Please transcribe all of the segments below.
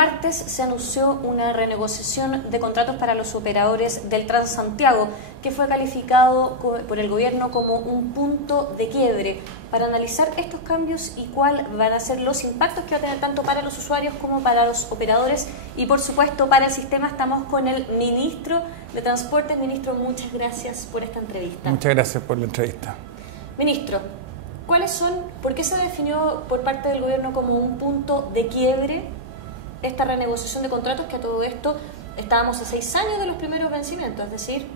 martes se anunció una renegociación de contratos para los operadores del Transantiago, que fue calificado por el gobierno como un punto de quiebre. Para analizar estos cambios y cuáles van a ser los impactos que va a tener tanto para los usuarios como para los operadores y por supuesto para el sistema, estamos con el ministro de Transportes. Ministro, muchas gracias por esta entrevista. Muchas gracias por la entrevista. Ministro, ¿por qué se definió por parte del gobierno como un punto de quiebre esta renegociación de contratos, que a todo esto estábamos a 6 años de los primeros vencimientos? Es decir,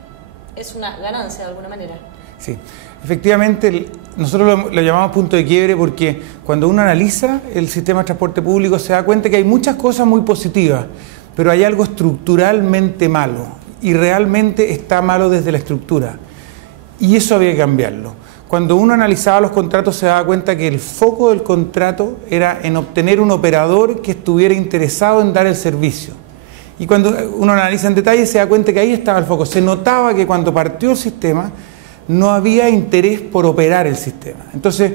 es una ganancia de alguna manera. Sí, efectivamente nosotros lo llamamos punto de quiebre porque cuando uno analiza el sistema de transporte público se da cuenta que hay muchas cosas muy positivas, pero hay algo estructuralmente malo y realmente está malo desde la estructura y eso había que cambiarlo. Cuando uno analizaba los contratos se daba cuenta que el foco del contrato era en obtener un operador que estuviera interesado en dar el servicio. Y cuando uno analiza en detalle se da cuenta que ahí estaba el foco. Se notaba que cuando partió el sistema no había interés por operar el sistema. Entonces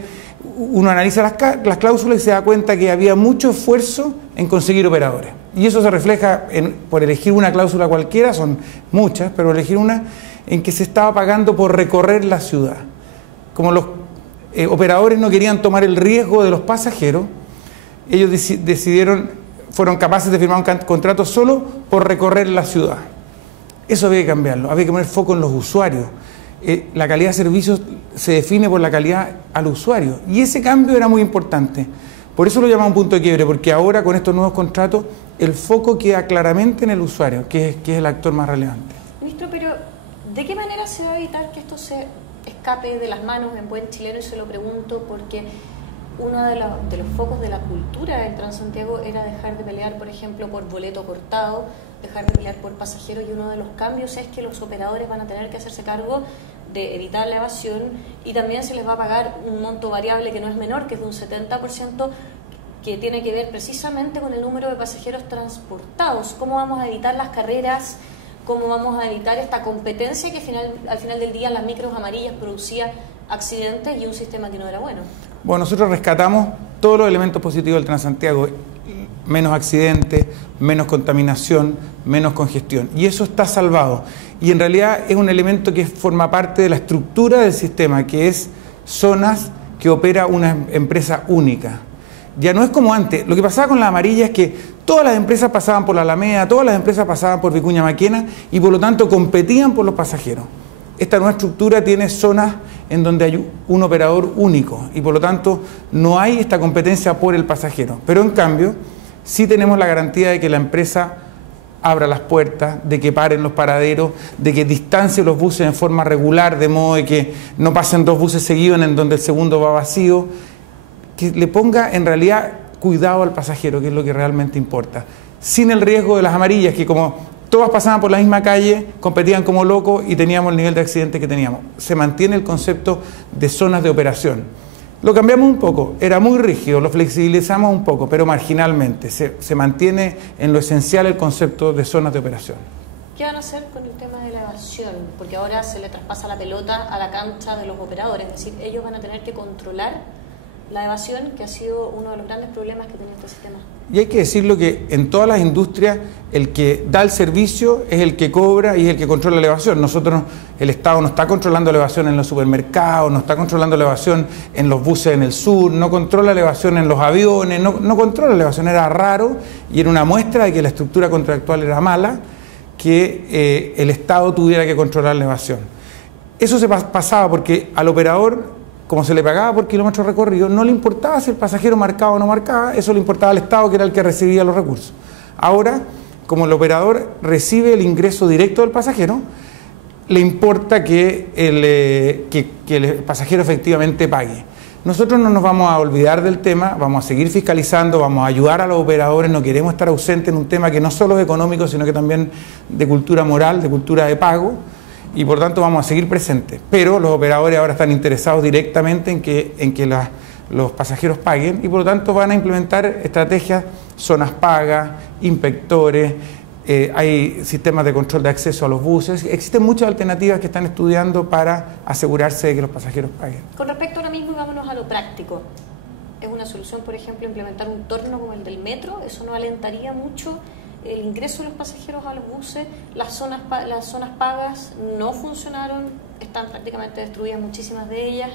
uno analiza las cláusulas y se da cuenta que había mucho esfuerzo en conseguir operadores. Y eso se refleja por elegir una cláusula cualquiera, son muchas, pero elegir una en que se estaba pagando por recorrer la ciudad. Como los operadores no querían tomar el riesgo de los pasajeros, ellos fueron capaces de firmar un contrato solo por recorrer la ciudad. Eso había que cambiarlo, había que poner foco en los usuarios. La calidad de servicios se define por la calidad al usuario y ese cambio era muy importante. Por eso lo llamamos punto de quiebre, porque ahora con estos nuevos contratos el foco queda claramente en el usuario, que es el actor más relevante. Ministro, pero ¿de qué manera se va a evitar que esto se escape de las manos en buen chileno? Y se lo pregunto porque uno de los focos de la cultura del Transantiago era dejar de pelear, por ejemplo, por boleto cortado, dejar de pelear por pasajeros, y uno de los cambios es que los operadores van a tener que hacerse cargo de evitar la evasión y también se les va a pagar un monto variable que no es menor, que es de un 70%, que tiene que ver precisamente con el número de pasajeros transportados. ¿Cómo vamos a evitar las carreras? ¿Cómo vamos a evitar esta competencia que al final del día las micros amarillas producía accidentes y un sistema que no era bueno? Bueno, nosotros rescatamos todos los elementos positivos del Transantiago: menos accidentes, menos contaminación, menos congestión. Y eso está salvado. Y en realidad es un elemento que forma parte de la estructura del sistema, que es zonas que opera una empresa única. Ya no es como antes. Lo que pasaba con la amarilla es que todas las empresas pasaban por la Alameda, todas las empresas pasaban por Vicuña Maquena y por lo tanto competían por los pasajeros. Esta nueva estructura tiene zonas en donde hay un operador único y por lo tanto no hay esta competencia por el pasajero. Pero en cambio sí tenemos la garantía de que la empresa abra las puertas, de que paren los paraderos, de que distancie los buses en forma regular, de modo de que no pasen 2 buses seguidos en donde el segundo va vacío, que le ponga en realidad cuidado al pasajero, que es lo que realmente importa, sin el riesgo de las amarillas, que como todas pasaban por la misma calle, competían como locos y teníamos el nivel de accidentes que teníamos. Se mantiene el concepto de zonas de operación. Lo cambiamos un poco, era muy rígido, lo flexibilizamos un poco, pero marginalmente. Se mantiene en lo esencial el concepto de zonas de operación. ¿Qué van a hacer con el tema de la evasión? Porque ahora se le traspasa la pelota a la cancha de los operadores, es decir, ellos van a tener que controlar la evasión, que ha sido uno de los grandes problemas que tiene este sistema. Y hay que decirlo que en todas las industrias el que da el servicio es el que cobra y es el que controla la evasión. Nosotros, el Estado no está controlando la evasión en los supermercados, no está controlando la evasión en los buses en el sur, no controla la evasión en los aviones, no controla la evasión. Era raro y era una muestra de que la estructura contractual era mala, que el Estado tuviera que controlar la evasión. Eso se pasaba porque al operador, como se le pagaba por kilómetros recorridos, no le importaba si el pasajero marcaba o no marcaba, eso le importaba al Estado, que era el que recibía los recursos. Ahora, como el operador recibe el ingreso directo del pasajero, le importa que el pasajero efectivamente pague. Nosotros no nos vamos a olvidar del tema, vamos a seguir fiscalizando, vamos a ayudar a los operadores, no queremos estar ausentes en un tema que no solo es económico, sino que también de cultura moral, de cultura de pago, y por tanto vamos a seguir presentes. Pero los operadores ahora están interesados directamente en que los pasajeros paguen y por lo tanto van a implementar estrategias, zonas pagas, inspectores, hay sistemas de control de acceso a los buses. Existen muchas alternativas que están estudiando para asegurarse de que los pasajeros paguen. Con respecto ahora mismo, vámonos a lo práctico. ¿Es una solución, por ejemplo, implementar un torno como el del metro? ¿Eso no alentaría mucho el ingreso de los pasajeros a los buses? Las zonas pagas no funcionaron, están prácticamente destruidas muchísimas de ellas.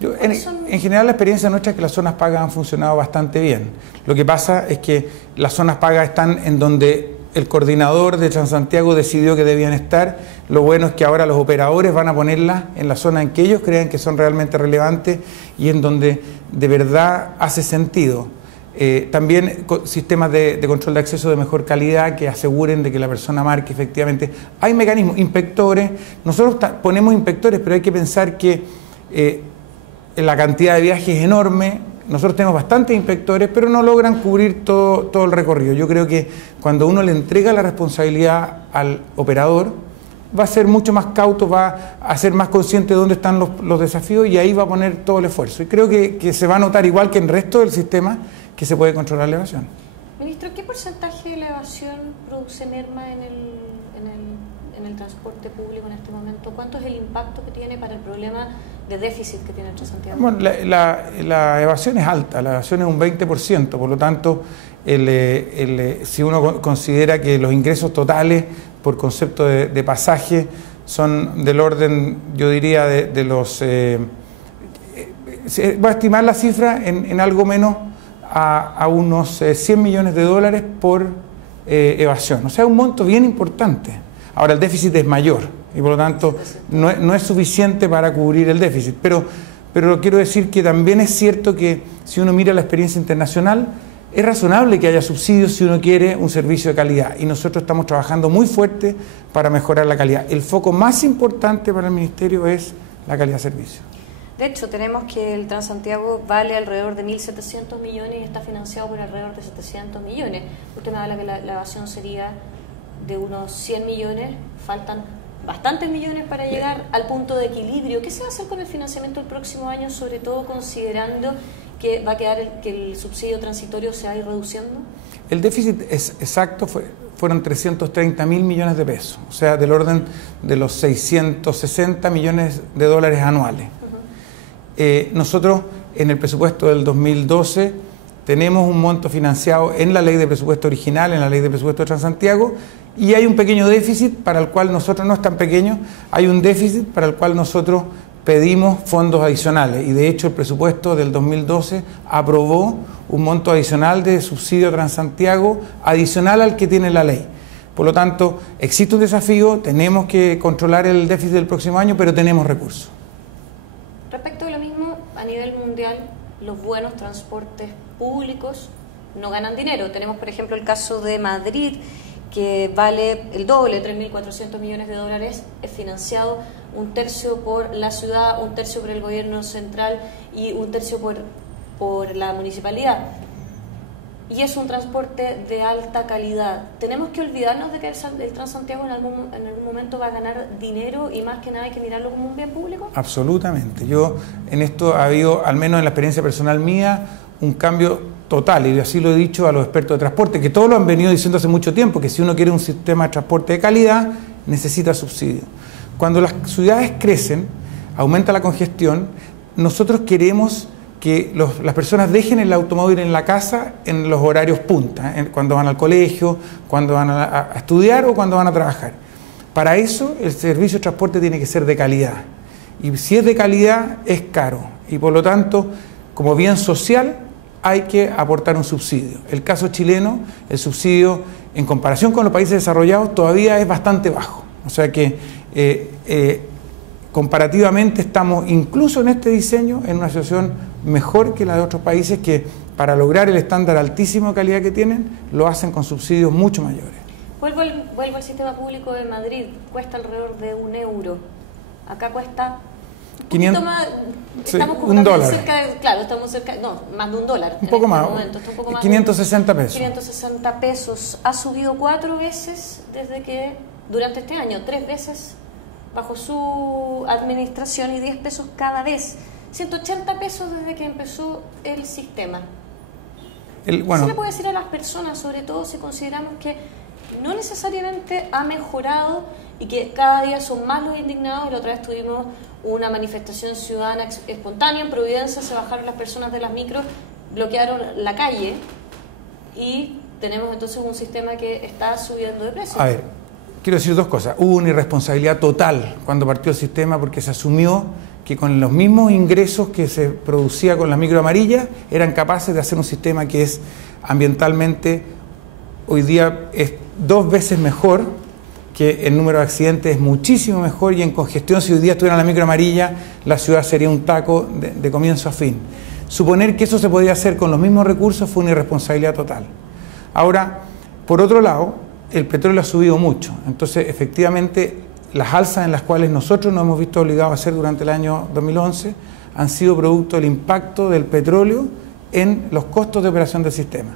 En general la experiencia nuestra es que las zonas pagas han funcionado bastante bien. Lo que pasa es que las zonas pagas están en donde el coordinador de Transantiago decidió que debían estar. Lo bueno es que ahora los operadores van a ponerlas en la zona en que ellos crean que son realmente relevantes y en donde de verdad hace sentido. También sistemas de control de acceso de mejor calidad que aseguren de que la persona marque efectivamente. Hay mecanismos, inspectores. Nosotros ponemos inspectores, pero hay que pensar que la cantidad de viajes es enorme. Nosotros tenemos bastantes inspectores, pero no logran cubrir todo el recorrido. Yo creo que cuando uno le entrega la responsabilidad al operador, va a ser mucho más cauto, va a ser más consciente de dónde están los desafíos y ahí va a poner todo el esfuerzo. Y creo que se va a notar, igual que en el resto del sistema, que se puede controlar la evasión. Ministro, ¿qué porcentaje de la evasión produce merma en el transporte público en este momento? ¿Cuánto es el impacto que tiene para el problema de déficit que tiene el Transantiago? Bueno, la evasión es alta, la evasión es un 20%, por lo tanto, si uno considera que los ingresos totales por concepto de pasaje son del orden, yo diría, de los... voy a estimar la cifra en algo menos a unos 100 millones de dólares por evasión, o sea, un monto bien importante. Ahora el déficit es mayor y por lo tanto no es suficiente para cubrir el déficit, pero quiero decir que también es cierto que si uno mira la experiencia internacional, es razonable que haya subsidios si uno quiere un servicio de calidad y nosotros estamos trabajando muy fuerte para mejorar la calidad. El foco más importante para el Ministerio es la calidad de servicio. De hecho, tenemos que el Transantiago vale alrededor de 1.700 millones y está financiado por alrededor de 700 millones. Usted me habla que la evasión sería de unos 100 millones, faltan bastantes millones para llegar al punto de equilibrio. ¿Qué se va a hacer con el financiamiento el próximo año, sobre todo considerando que va a quedar que el subsidio transitorio se va a ir reduciendo? El déficit exacto fueron 330.000 millones de pesos, o sea, del orden de los 660 millones de dólares anuales. Nosotros en el presupuesto del 2012 tenemos un monto financiado en la ley de presupuesto original, en la ley de presupuesto de Transantiago, y hay un pequeño déficit para el cual nosotros, no es tan pequeño, hay un déficit para el cual nosotros pedimos fondos adicionales y de hecho el presupuesto del 2012 aprobó un monto adicional de subsidio a Transantiago adicional al que tiene la ley. Por lo tanto, existe un desafío, tenemos que controlar el déficit del próximo año, pero tenemos recursos. Respecto a lo mismo, a nivel mundial, los buenos transportes públicos no ganan dinero. Tenemos, por ejemplo, el caso de Madrid, que vale el doble, 3.400 millones de dólares, es financiado un tercio por la ciudad, un tercio por el gobierno central y un tercio por la municipalidad. Y es un transporte de alta calidad. ¿Tenemos que olvidarnos de que el Transantiago en algún momento va a ganar dinero y más que nada hay que mirarlo como un bien público? Absolutamente. Yo en esto ha habido, al menos en la experiencia personal mía, un cambio total, y así lo he dicho a los expertos de transporte, que todos lo han venido diciendo hace mucho tiempo, que si uno quiere un sistema de transporte de calidad, necesita subsidio. Cuando las ciudades crecen, aumenta la congestión, nosotros queremos que las personas dejen el automóvil en la casa en los horarios punta, cuando van al colegio, cuando van a estudiar o cuando van a trabajar. Para eso el servicio de transporte tiene que ser de calidad. Y si es de calidad, es caro. Y por lo tanto, como bien social, hay que aportar un subsidio. El caso chileno, el subsidio en comparación con los países desarrollados todavía es bastante bajo. O sea que comparativamente estamos, incluso en este diseño, en una situación mejor que la de otros países que para lograr el estándar altísimo de calidad que tienen, lo hacen con subsidios mucho mayores. Vuelvo al sistema público de Madrid, cuesta alrededor de €1. Acá cuesta un 500, más, sí, estamos $1. cerca de, claro, estamos cerca, no, más de $1. Un poco más, momento, está un poco más 560 pesos. 560 pesos. Ha subido 4 veces durante este año, 3 veces bajo su administración y 10 pesos cada vez. 180 pesos desde que empezó el sistema. ¿Qué se le puede decir a las personas, sobre todo si consideramos que no necesariamente ha mejorado y que cada día son más los indignados. La otra vez tuvimos una manifestación ciudadana espontánea en Providencia, se bajaron las personas de las micros, bloquearon la calle y tenemos entonces un sistema que está subiendo de precio. A ver, quiero decir dos cosas. Hubo una irresponsabilidad total cuando partió el sistema porque se asumió que con los mismos ingresos que se producía con las micro amarillas eran capaces de hacer un sistema que es ambientalmente, hoy día es 2 veces mejor, que el número de accidentes es muchísimo mejor y en congestión, si hoy día estuviera la micro amarilla, la ciudad sería un taco de comienzo a fin. Suponer que eso se podía hacer con los mismos recursos fue una irresponsabilidad total. Ahora, por otro lado, el petróleo ha subido mucho, entonces efectivamente las alzas en las cuales nosotros nos hemos visto obligados a hacer durante el año 2011 han sido producto del impacto del petróleo en los costos de operación del sistema.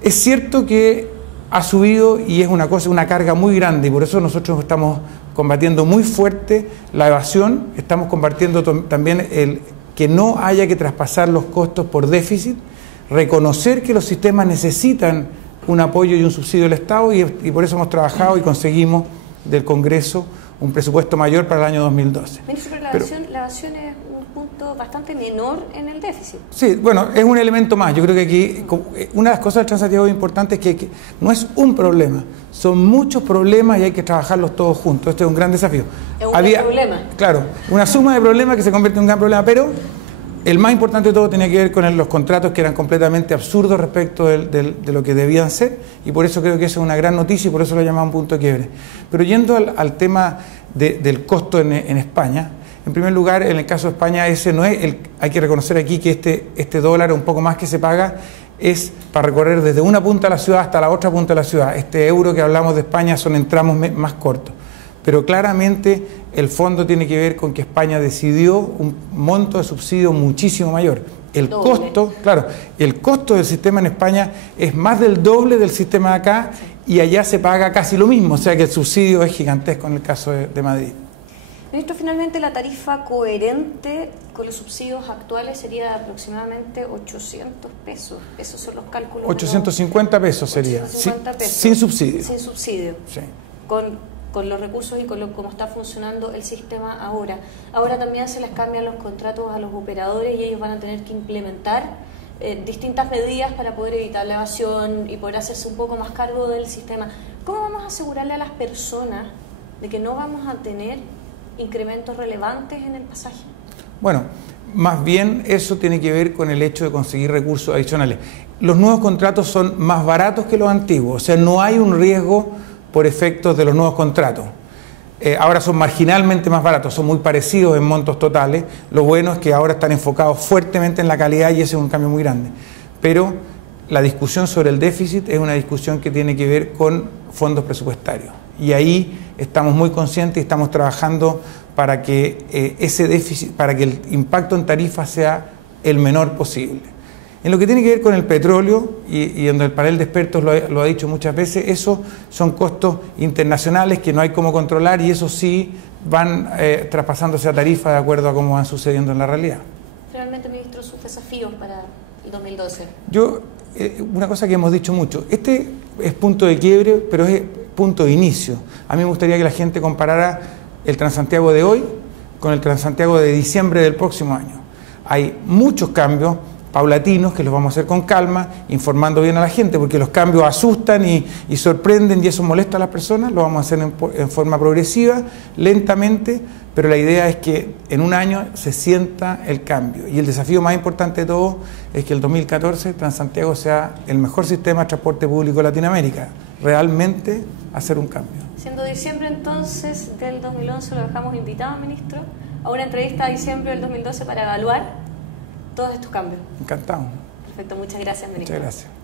Es cierto que ha subido y es una carga muy grande y por eso nosotros estamos combatiendo muy fuerte la evasión, estamos combatiendo también el que no haya que traspasar los costos por déficit, reconocer que los sistemas necesitan un apoyo y un subsidio del Estado y por eso hemos trabajado y conseguimos del Congreso un presupuesto mayor para el año 2012. Ministro, pero la evasión es un punto bastante menor en el déficit. Sí, bueno, es un elemento más. Yo creo que aquí una de las cosas del Transantiago importantes es que no es un problema, son muchos problemas y hay que trabajarlos todos juntos. Este es un gran desafío. Es un gran problema. Claro, una suma de problemas que se convierte en un gran problema, pero el más importante de todo tenía que ver con los contratos que eran completamente absurdos respecto de lo que debían ser y por eso creo que eso es una gran noticia y por eso lo llamamos un punto de quiebre. Pero yendo al tema del costo en España, en primer lugar, en el caso de España, ese no es hay que reconocer aquí que este dólar, un poco más que se paga, es para recorrer desde una punta de la ciudad hasta la otra punta de la ciudad. Este euro que hablamos de España son en tramos más cortos. Pero claramente el fondo tiene que ver con que España decidió un monto de subsidio muchísimo mayor. El costo, claro, el costo del sistema en España es más del doble del sistema de acá y allá se paga casi lo mismo, o sea que el subsidio es gigantesco en el caso de Madrid. Ministro, finalmente la tarifa coherente con los subsidios actuales sería de aproximadamente 800 pesos. Esos son los cálculos. 850 pesos sería, 850 pesos, sin subsidio. Sin subsidio. Sí. Con los recursos y con cómo está funcionando el sistema ahora. Ahora también se les cambian los contratos a los operadores y ellos van a tener que implementar distintas medidas para poder evitar la evasión y poder hacerse un poco más cargo del sistema. ¿Cómo vamos a asegurarle a las personas de que no vamos a tener incrementos relevantes en el pasaje? Bueno, más bien eso tiene que ver con el hecho de conseguir recursos adicionales. Los nuevos contratos son más baratos que los antiguos, o sea, no hay un riesgo por efectos de los nuevos contratos. Ahora son marginalmente más baratos, son muy parecidos en montos totales. Lo bueno es que ahora están enfocados fuertemente en la calidad y ese es un cambio muy grande. Pero la discusión sobre el déficit es una discusión que tiene que ver con fondos presupuestarios. Y ahí estamos muy conscientes y estamos trabajando para que ese déficit, para que el impacto en tarifas sea el menor posible. En lo que tiene que ver con el petróleo, y donde el panel de expertos lo ha dicho muchas veces, esos son costos internacionales que no hay cómo controlar y eso sí van traspasándose a tarifa de acuerdo a cómo van sucediendo en la realidad. Realmente, ministro, sus desafíos para el 2012. Una cosa que hemos dicho mucho, este es punto de quiebre, pero es punto de inicio. A mí me gustaría que la gente comparara el Transantiago de hoy con el Transantiago de diciembre del próximo año. Hay muchos cambios paulatinos que los vamos a hacer con calma, informando bien a la gente, porque los cambios asustan y sorprenden y eso molesta a las personas. Lo vamos a hacer en forma progresiva, lentamente, pero la idea es que en un año se sienta el cambio. Y el desafío más importante de todo es que el 2014 Transantiago sea el mejor sistema de transporte público de Latinoamérica. Realmente hacer un cambio. Siendo diciembre entonces del 2011, lo dejamos invitado, ministro, a una entrevista a diciembre del 2012 para evaluar todos estos cambios. Encantado. Perfecto, muchas gracias, ministro. Muchas gracias.